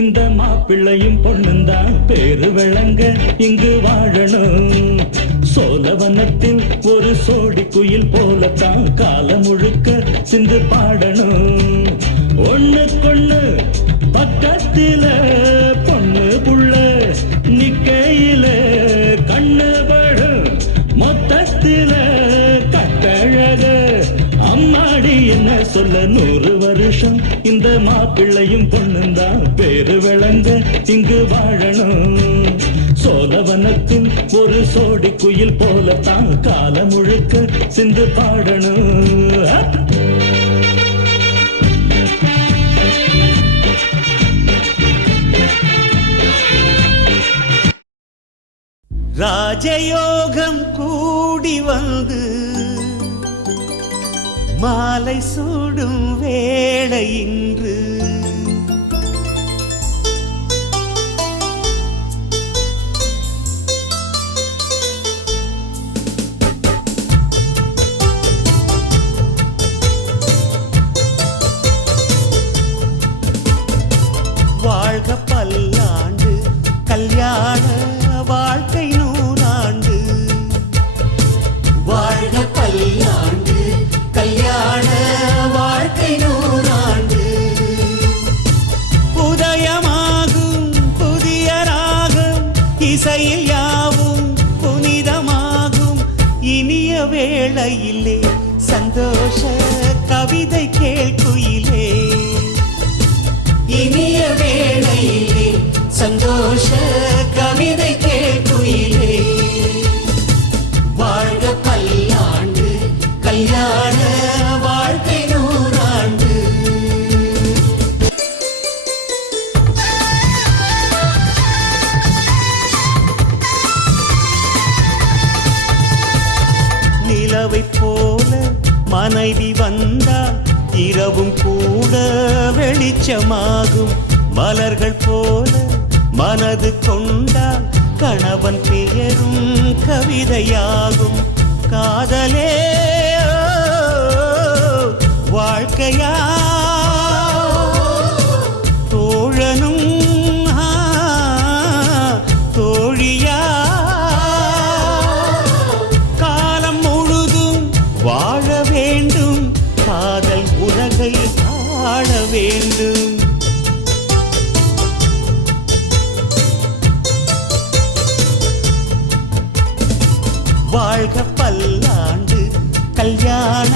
இந்த மாப்பிள்ளையும் பொண்ணுந்தான் பேரு விளங்க இங்கு வாழணும். சோழவனத்தில் ஒரு சோடி குயில் போலத்தான் காலம் முழுக்க சிந்து பாடணும். ஒண்ணுக்கொண்ணு பக்கத்தில பொண்ணு புள்ள நிக்கையில கண்ணு படும் மொத்தத்தில கட்டழக அம்மாடி என்ன சொல்ல 100 வருஷம் இந்த மாப்பிள்ளையும் பொண்ணுந்தான் பேரு விளங்க இங்கு வாழணும். சோழவனத்தில் ஒரு சோடி குயில் போலத்தான் காலம் முழுக்க சிந்து பாடணும். ராஜயோகம் கூடி வந்து மாலை சூடும் வேளை இன்று வாழ்க பல்லாண்டு கல்யாண வாழ்க்கை 100 ஆண்டு. வாழ்க பல்லாண்டு கல்யாண வாழ்க்கை 100 ஆண்டு. உதயமாகும் புதிய ராகம் இசையில் யாவும் புனிதமாகும். இனிய வேளையிலே சந்தோஷ கவிதை கேள்குயிலே. இனிய வேளையிலே சந்தோஷ கவிதை கேள்குயிலே. வாழ்க பல்லாண்டு கல்யாண வாழ்க்கை 100 ஆண்டு. நிலவை போல மனைவி வந்தால் இரவும் கூட வெளிச்சமாகும். மலர்கள் போல மனது கொண்டால் கணவன் பெயரும் கவிதையாகும். காதலே வாழ்க்கையா தோழனும் தோழியா காலம் முழுதும் வாழ வேண்டும். காதல் உலகை ஆள வேண்டும். வாழ்க பல்லாண்டு கல்யாண